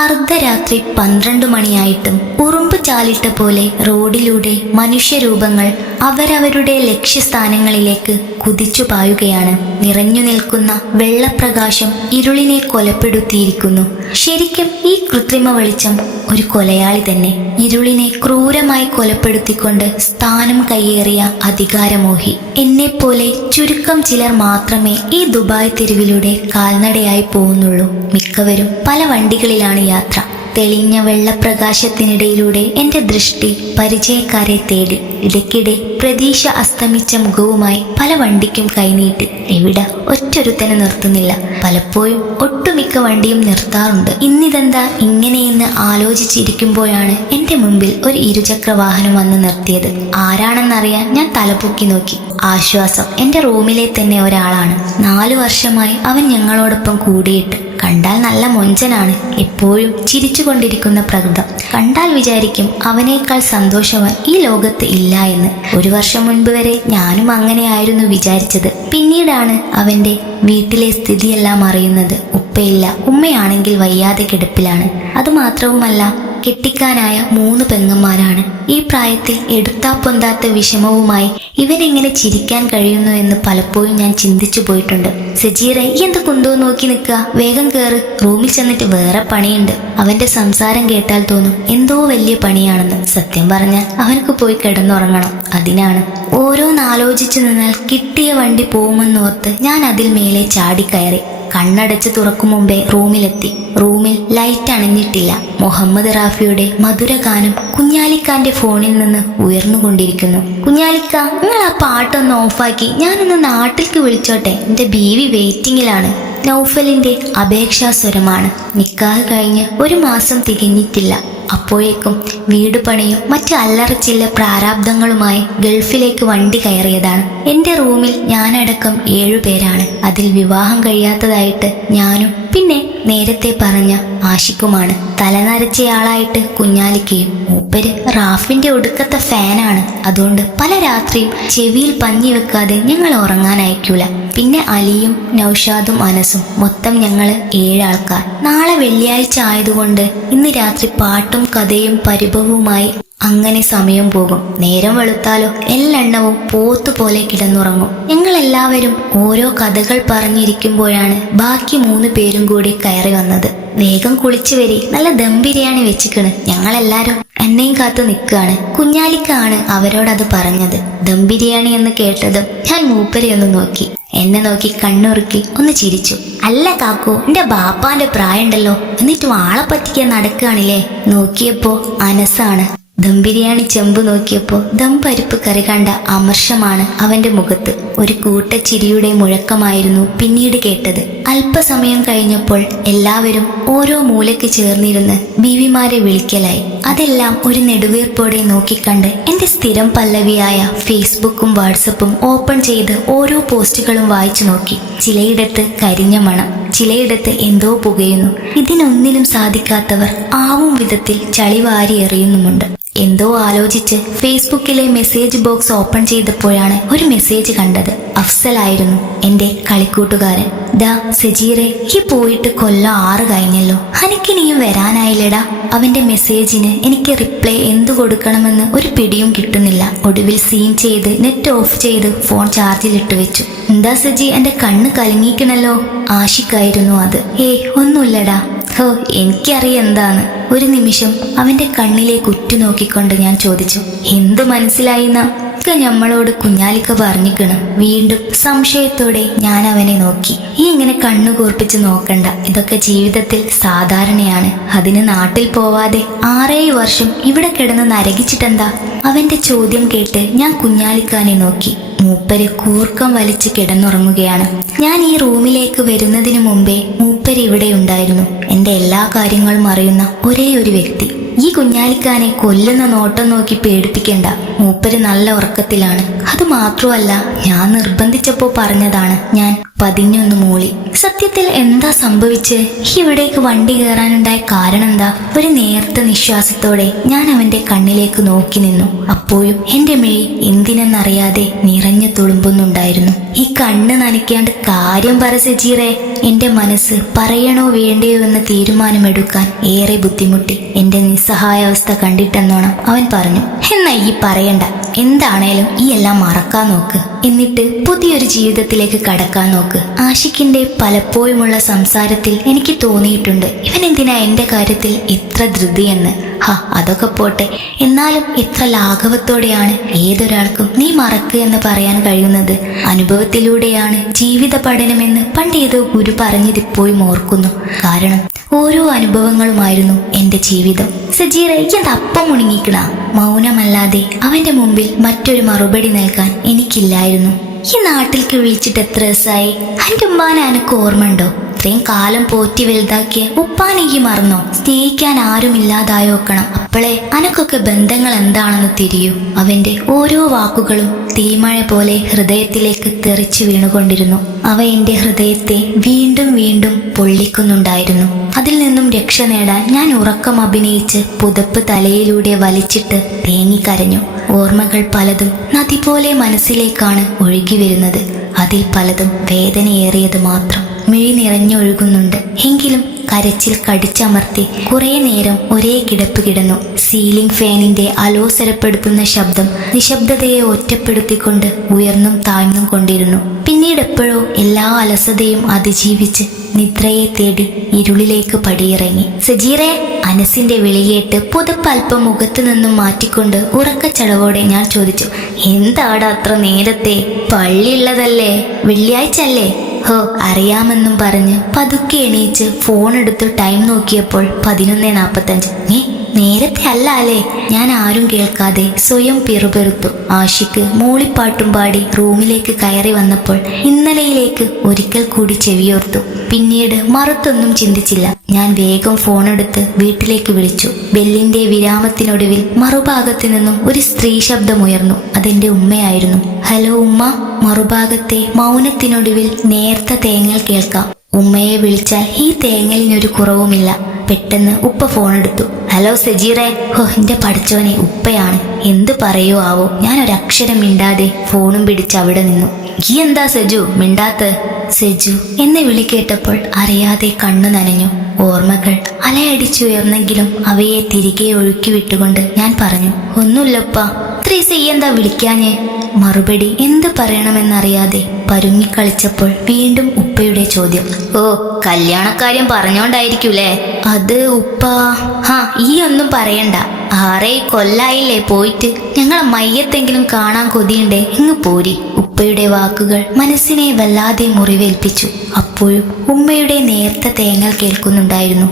അർദ്ധരാത്രി 12 മണിയായിട്ടും ഉറുമ്പ് ചാലിട്ട പോലെ റോഡിലൂടെ മനുഷ്യരൂപങ്ങൾ അവരവരുടെ ലക്ഷ്യസ്ഥാനങ്ങളിലേക്ക് കുതിച്ചു പായുകയാണ്. നിറഞ്ഞു നിൽക്കുന്ന വെള്ളപ്രകാശം ഇരുളിനെ കൊലപ്പെടുത്തിയിരിക്കുന്നു. ശരിക്കും ഈ കൃത്രിമ വെളിച്ചം ഒരു കൊലയാളി തന്നെ. ഇരുളിനെ ക്രൂരമായി കൊലപ്പെടുത്തിക്കൊണ്ട് സ്ഥാനം കയ്യേറിയ അധികാരമോഹി. എന്നെപ്പോലെ ചുരുക്കം ചിലർ മാത്രമേ ഈ ദുബായ് തെരുവിലൂടെ കാൽനടയായി പോകുന്നുള്ളൂ. മിക്കവരും പല വണ്ടികളിലാണ് യാത്ര. തെളിഞ്ഞ വെള്ളപ്രകാശത്തിനിടയിലൂടെ എൻ്റെ ദൃഷ്ടി പരിചയക്കാരെ തേടി. ഇടയ്ക്കിടെ പ്രതീക്ഷ അസ്തമിച്ച മുഖവുമായി പല വണ്ടിക്കും കൈനീട്ടി. എവിടെ ഒറ്റൊരുത്തനെ നിർത്തുന്നില്ല. പലപ്പോഴും ഒട്ടുമിക്ക വണ്ടിയും നിർത്താറുണ്ട്. ഇന്നിതെന്താ ഇങ്ങനെയെന്ന് ആലോചിച്ചിരിക്കുമ്പോഴാണ് എൻ്റെ മുമ്പിൽ ഒരു ഇരുചക്ര വാഹനം വന്ന് നിർത്തിയത്. ആരാണെന്നറിയാൻ ഞാൻ തലപൊക്കി നോക്കി. ആശ്വാസം, എൻ്റെ റൂമിലെ തന്നെ ഒരാളാണ്. 4 വർഷമായി അവൻ ഞങ്ങളോടൊപ്പം കൂടിയിട്ട്. കണ്ടാൽ നല്ല മൊഞ്ചനാണ്. എപ്പോഴും ചിരിച്ചുകൊണ്ടിരിക്കുന്ന പ്രകൃതം. കണ്ടാൽ വിചാരിക്കും അവനേക്കാൾ സന്തോഷവാൻ ഈ ലോകത്ത് ഇല്ല എന്ന്. 1 വർഷം മുൻപ് വരെ ഞാനും അങ്ങനെയായിരുന്നു വിചാരിച്ചത്. പിന്നീടാണ് അവൻ്റെ വീട്ടിലെ സ്ഥിതിയെല്ലാം അറിയുന്നത്. ഉപ്പയില്ല, ഉമ്മയാണെങ്കിൽ വയ്യാതെ കിടപ്പിലാണ്. അതുമാത്രവുമല്ല, കെട്ടിക്കാനായ 3 പെങ്ങന്മാരാണ്. ഈ പ്രായത്തിൽ എടുത്താ പൊന്താത്ത വിഷമവുമായി ഇവനെങ്ങനെ ചിരിക്കാൻ കഴിയുന്നു എന്ന് പലപ്പോഴും ഞാൻ ചിന്തിച്ചു പോയിട്ടുണ്ട്. സജീറെ, ഈ എന്ത് കുന്തോ നോക്കി നിൽക്കുക? വേഗം കയറ്, റൂമിൽ ചെന്നിട്ട് വേറെ പണിയുണ്ട്. അവന്റെ സംസാരം കേട്ടാൽ തോന്നും എന്തോ വലിയ പണിയാണെന്ന്. സത്യം പറഞ്ഞാൽ അവനക്ക് പോയി കിടന്നുറങ്ങണം. അതിനാണ് ഓരോന്നാലോചിച്ചു നിന്നാൽ കിട്ടിയ വണ്ടി പോകുമെന്നോർത്ത് ഞാൻ അതിൽ മേലെ ചാടിക്കയറി. കണ്ണടച്ച് തുറക്കും മുമ്പേ റൂമിലെത്തി. റൂമിൽ ലൈറ്റ് അണഞ്ഞിട്ടില്ല. മുഹമ്മദ് റാഫിയുടെ മധുരഗാനം കുഞ്ഞാലിക്കാന്റെ ഫോണിൽ നിന്ന് ഉയർന്നുകൊണ്ടിരിക്കുന്നു. കുഞ്ഞാലിക്ക, നിങ്ങൾ ആ പാട്ടൊന്ന് ഓഫാക്കി ഞാനൊന്ന് നാട്ടിലേക്ക് വിളിച്ചോട്ടെ, എൻ്റെ ബീവി വെയിറ്റിംഗിലാണ്. നൗഫലിന്റെ അപേക്ഷാസ്വരമാണ്. നിക്കാഹ് കഴിഞ്ഞ് 1 മാസം തികഞ്ഞിട്ടില്ല. അപ്പോഴേക്കും വീട് പണിയും മറ്റ് അല്ലറച്ചില്ല പ്രാരാബ്ദങ്ങളുമായി ഗൾഫിലേക്ക് വണ്ടി കയറിയതാണ്. എൻ്റെ റൂമിൽ ഞാനടക്കം 7 പേരാണ്. അതിൽ വിവാഹം കഴിയാത്തതായിട്ട് ഞാനും പിന്നെ നേരത്തെ പറഞ്ഞ ആഷിക്കുമാണ്. തലനരച്ചയാളായിട്ട് കുഞ്ഞാലിക്കയും. മൂപ്പര് റാഫിന്റെ ഒടുക്കത്തെ ഫാനാണ്. അതുകൊണ്ട് പല രാത്രിയും ചെവിയിൽ പഞ്ഞി വെക്കാതെ ഞങ്ങൾ ഉറങ്ങാൻ അയക്കൂല. പിന്നെ അലിയും നൗഷാദും അനസും. മൊത്തം ഞങ്ങള് 7 ആൾക്കാർ. നാളെ വെള്ളിയാഴ്ച ആയതുകൊണ്ട് ഇന്ന് രാത്രി പാട്ടും കഥയും പരിഭവവുമായി അങ്ങനെ സമയം പോകും. നേരം വെളുത്താലോ എല്ലെണ്ണവും പോത്തുപോലെ കിടന്നുറങ്ങും. ഞങ്ങളെല്ലാവരും ഓരോ കഥകൾ പറഞ്ഞിരിക്കുമ്പോഴാണ് ബാക്കി 3 പേരും കൂടി കയറി വന്നത്. വേഗം കുളിച്ചു വരി, നല്ല ദം ബിരിയാണി വെച്ചിക്കണ്. ഞങ്ങളെല്ലാരും എന്നെയും കാത്തു നിൽക്കുകയാണ്. കുഞ്ഞാലിക്കാണ് അവരോടത് പറഞ്ഞത്. ദം ബിരിയാണി എന്ന് കേട്ടതും ഞാൻ മൂപ്പരെ ഒന്ന് നോക്കി. എന്നെ നോക്കി കണ്ണുറുക്കി ഒന്ന് ചിരിച്ചു. അല്ല കാക്കു, എന്റെ ബാപ്പാന്റെ പ്രായമുണ്ടല്ലോ, എന്നിട്ടും ആളെ പറ്റിക്കാൻ നടക്കുകയാണില്ലേ? നോക്കിയപ്പോ അനസാണ്. ദം ബിരിയാണി ചെമ്പ് നോക്കിയപ്പോൾ ദം പരിപ്പ് കറി കണ്ട അമർഷമാണ് അവന്റെ മുഖത്ത്. ഒരു കൂട്ടച്ചിരിയുടെ മുഴക്കമായിരുന്നു പിന്നീട് കേട്ടത്. അല്പസമയം കഴിഞ്ഞപ്പോൾ എല്ലാവരും ഓരോ മൂലയ്ക്ക് ചേർന്നിരുന്ന് ബീവിമാരെ വിളിക്കലായി. അതെല്ലാം ഒരു നെടുവീർപ്പോടെ നോക്കിക്കണ്ട് എന്റെ സ്ഥിരം പല്ലവിയായ ഫേസ്ബുക്കും വാട്സപ്പും ഓപ്പൺ ചെയ്ത് ഓരോ പോസ്റ്റുകളും വായിച്ചു നോക്കി. ചിലയിടത്ത് കരിഞ്ഞ മണം, ചിലയിടത്ത് എന്തോ പുകയുന്നു. ഇതിനൊന്നിനും സാധിക്കാത്തവർ ആവും വിധത്തിൽ ചളി വാരി എറിയുന്നുമുണ്ട്. എന്തോ ആലോചിച്ച് ഫേസ്ബുക്കിലെ മെസ്സേജ് ബോക്സ് ഓപ്പൺ ചെയ്തപ്പോഴാണ് ഒരു മെസ്സേജ് കണ്ടത്. അഫ്സലായിരുന്നു, എൻ്റെ കളിക്കൂട്ടുകാരൻ. ദാ സജീറെ, ഈ പോയിട്ട് കൊല്ലം 6 കഴിഞ്ഞല്ലോ, അനക്കിനിയും വരാനായില്ലടാ. അവന്റെ മെസ്സേജിന് എനിക്ക് റിപ്ലൈ എന്തു കൊടുക്കണമെന്ന് ഒരു പിടിയും കിട്ടുന്നില്ല. ഒടുവിൽ സീൻ ചെയ്ത് നെറ്റ് ഓഫ് ചെയ്ത് ഫോൺ ചാർജിലിട്ട് വെച്ചു. എന്താ സജി, എൻ്റെ കണ്ണ് കലങ്ങിക്കണല്ലോ? ആഷിക്കായിരുന്നു അത്. ഒന്നുമില്ലടാ. ഹോ, എനിക്കറിയാം എന്താന്ന്. ഒരു നിമിഷം അവന്റെ കണ്ണിലേക്ക് ഉറ്റുനോക്കിക്കൊണ്ട് ഞാൻ ചോദിച്ചു, എന്ത് മനസ്സിലായിന്നാ? ഒക്കെ ഞമ്മളോട് കുഞ്ഞാലിക്ക പറഞ്ഞിക്കണം. വീണ്ടും സംശയത്തോടെ ഞാൻ അവനെ നോക്കി. ഈ ഇങ്ങനെ കണ്ണു കൂർപ്പിച്ച് നോക്കണ്ട, ഇതൊക്കെ ജീവിതത്തിൽ സാധാരണയാണ്. അതിന് നാട്ടിൽ പോവാതെ 6-7 വർഷം ഇവിടെ കിടന്ന് നരകിച്ചിട്ടെന്താ? അവന്റെ ചോദ്യം കേട്ട് ഞാൻ കുഞ്ഞാലിക്കാനെ നോക്കി. മൂപ്പര് കൂർക്കം വലിച്ച് കിടന്നുറങ്ങുകയാണ്. ഞാൻ ഈ റൂമിലേക്ക് വരുന്നതിന് മുമ്പേ മൂപ്പര് ഇവിടെ ഉണ്ടായിരുന്നു. എൻ്റെ എല്ലാ കാര്യങ്ങളും അറിയുന്ന ഒരേ ഒരു വ്യക്തി. ഈ കുഞ്ഞാലിക്കാനെ കൊല്ലുന്ന നോട്ടം നോക്കി പേടിപ്പിക്കണ്ട. മൂപ്പര് നല്ല ഉറക്കത്തിലാണ്. അത് മാത്രമല്ല, ഞാൻ നിർബന്ധിച്ചപ്പോ പറഞ്ഞതാണ്. ഞാൻ പതിഞ്ഞൊന്ന് മൂളി. സത്യത്തിൽ എന്താ സംഭവിച്ച്? ഇവിടേക്ക് വണ്ടി കയറാനുണ്ടായ കാരണം എന്താ? ഒരു നേർത്ത നിശ്വാസത്തോടെ ഞാൻ അവന്റെ കണ്ണിലേക്ക് നോക്കി നിന്നു. അപ്പോഴും എന്റെ മിഴി എന്തിനെന്നറിയാതെ നിറഞ്ഞു തുളുമ്പുന്നുണ്ടായിരുന്നു. ഈ കണ്ണ് നനയ്ക്കാണ്ട് കാര്യം പറ സജീറെ. എന്റെ മനസ്സ് പറയണോ വേണ്ടയോ എന്ന തീരുമാനമെടുക്കാൻ ഏറെ ബുദ്ധിമുട്ടി. എന്റെ നിസ്സഹായാവസ്ഥ കണ്ടിട്ടെന്നോണം അവൻ പറഞ്ഞു, എന്നാ ഈ പറയണ്ട, എന്താണേലും ഈ എല്ലാം മറക്കാൻ നോക്ക്, എന്നിട്ട് പുതിയൊരു ജീവിതത്തിലേക്ക് കടക്കാൻ നോക്ക്. ആഷിഖിന്റെ പലപ്പോഴുമുള്ള സംസാരത്തിൽ എനിക്ക് തോന്നിയിട്ടുണ്ട്, ഇവൻ എന്തിനാ എന്റെ കാര്യത്തിൽ ഇത്ര ധൃതിയെന്ന്. അതൊക്കെ പോട്ടെ, എന്നാലും ഇത്ര ലാഘവത്തോടെയാണ് ഏതൊരാൾക്കും നീ മറക്കുക എന്ന് പറയാൻ കഴിയുന്നത്? അനുഭവത്തിലൂടെയാണ് ജീവിത പഠനമെന്ന് പണ്ട് ഏതോ ഗുരു പറഞ്ഞതിപ്പോഴും ഓർക്കുന്നു. കാരണം ഓരോ അനുഭവങ്ങളുമായിരുന്നു എന്റെ ജീവിതം. സജീറ അപ്പം മുണുങ്ങിക്കണ. മൗനമല്ലാതെ അവന്റെ മുമ്പിൽ മറ്റൊരു മറുപടി നൽകാൻ എനിക്കില്ലായിരുന്നു. ഈ നാട്ടിലേക്ക് വിളിച്ചിട്ട് എത്ര ദിവസമായി? എൻ്റെ ഉമ്മാനെ അനക്ക് ഓർമ്മയുണ്ടോ? ഇത്രയും കാലം പോറ്റി വലുതാക്കിയ ഉപ്പാനെയ്ക്ക് മറന്നോ? സ്നേഹിക്കാൻ ആരുമില്ലാതായോക്കണം. അപ്പോളെ അനക്കൊക്കെ ബന്ധങ്ങൾ എന്താണെന്ന് തിരിയൂ. അവന്റെ ഓരോ വാക്കുകളും തീമഴ പോലെ ഹൃദയത്തിലേക്ക് തെറിച്ചു വീണുകൊണ്ടിരുന്നു. അവ എന്റെ ഹൃദയത്തെ വീണ്ടും വീണ്ടും പൊള്ളിക്കുന്നുണ്ടായിരുന്നു. അതിൽ നിന്നും രക്ഷ നേടാൻ ഞാൻ ഉറക്കം അഭിനയിച്ച് പുതപ്പ് തലയിലൂടെ വലിച്ചിട്ട് തേങ്ങിക്കരഞ്ഞു. ഓർമ്മകൾ പലതും നദി പോലെ മനസ്സിലേക്കാണ് ഒഴുകി വരുന്നത്. അതിൽ പലതും വേദനയേറിയത് മാത്രം. മിഴി നിറഞ്ഞൊഴുകുന്നുണ്ട്. എങ്കിലും കരച്ചിൽ കടിച്ചമർത്തി കുറെ നേരം ഒരേ കിടപ്പ് കിടന്നു. സീലിംഗ് ഫാനിന്റെ അലോസരപ്പെടുത്തുന്ന ശബ്ദം നിശബ്ദതയെ ഒറ്റപ്പെടുത്തിക്കൊണ്ട് ഉയർന്നും താഴ്ന്നും കൊണ്ടിരുന്നു. പിന്നീട് എപ്പോഴോ എല്ലാ അലസതയും അതിജീവിച്ച് നിദ്രയെ തേടി ഇരുളിലേക്ക് പടിയിറങ്ങി. സജീറെ, അനസിന്റെ വിളികേട്ട് പുതപ്പ് അല്പം മുഖത്തു നിന്നും മാറ്റിക്കൊണ്ട് ഉറക്കച്ചടവോടെ ഞാൻ ചോദിച്ചു, എന്താടാ അത്ര നേരത്തെ? പള്ളിയുള്ളതല്ലേ, വെള്ളിയാഴ്ച അല്ലേ? അറിയാമെന്നും പറഞ്ഞ് പതുക്കെ എണീച്ച് ഫോൺ എടുത്ത് ടൈം നോക്കിയപ്പോൾ 11:45. നേരത്തെ അല്ല അല്ലേ? ഞാൻ ആരും കേൾക്കാതെ സ്വയം പിറുപിറുത്തു. ആഷിക്ക് മൂളിപ്പാട്ടും പാടി റൂമിലേക്ക് കയറി വന്നപ്പോൾ ഇന്നലെയിലേക്ക് ഒരിക്കൽ കൂടി ചെവിയോർത്തു. പിന്നീട് മറുത്തൊന്നും ചിന്തിച്ചില്ല. ഞാൻ വേഗം ഫോണെടുത്ത് വീട്ടിലേക്ക് വിളിച്ചു. ബെല്ലിന്റെ വിരാമത്തിനൊടുവിൽ മറുഭാഗത്തു നിന്നും ഒരു സ്ത്രീ ശബ്ദമുയർന്നു. അതെന്റെ ഉമ്മയായിരുന്നു. ഹലോ ഉമ്മ. മറുഭാഗത്തെ മൗനത്തിനൊടുവിൽ നേർത്ത തേങ്ങൽ കേൾക്കാം. ഉമ്മയെ വിളിച്ചാൽ ഈ തേങ്ങലിനൊരു കുറവുമില്ല. പെട്ടെന്ന് ഉപ്പ ഫോണെടുത്തു. ഹലോ സജീറെ. എന്റെ പഠിച്ചവനെ, ഉപ്പയാണ്. എന്ത് പറയോ ആവോ? ഞാൻ ഒരക്ഷരം മിണ്ടാതെ ഫോണും പിടിച്ച് അവിടെ നിന്നു. ഈ എന്താ സജു മിണ്ടാത്ത? സജു എന്നെ വിളി കേട്ടപ്പോൾ അറിയാതെ കണ്ണു നനഞ്ഞു. ഓർമ്മകൾ അലയടിച്ചുയർന്നെങ്കിലും അവയെ തിരികെ ഒഴുക്കി വിട്ടുകൊണ്ട് ഞാൻ പറഞ്ഞു, ഒന്നുമില്ലപ്പ. ത്രീസ എന്താ വിളിക്കാഞ്ഞേ? മറുപടി എന്ത് പറയണമെന്നറിയാതെ പരുങ്ങിക്കളിച്ചപ്പോൾ വീണ്ടും ഉപ്പയുടെ ചോദ്യം. കല്യാണക്കാര്യം പറഞ്ഞോണ്ടായിരിക്കൂലേ? അത് ഉപ്പ. ഈ ഒന്നും പറയണ്ട. 6 കൊല്ലായില്ലേ പോയിട്ട്. ഞങ്ങളെ മയ്യത്തെങ്കിലും കാണാൻ കൊതിയുണ്ടേ, ഇങ്ങ് പോരി. ഉപ്പയുടെ വാക്കുകൾ മനസ്സിനെ വല്ലാതെ മുറിവേൽപ്പിച്ചു. അപ്പോഴും ഉമ്മയുടെ നേർത്ത തേങ്ങൽ കേൾക്കുന്നുണ്ടായിരുന്നു.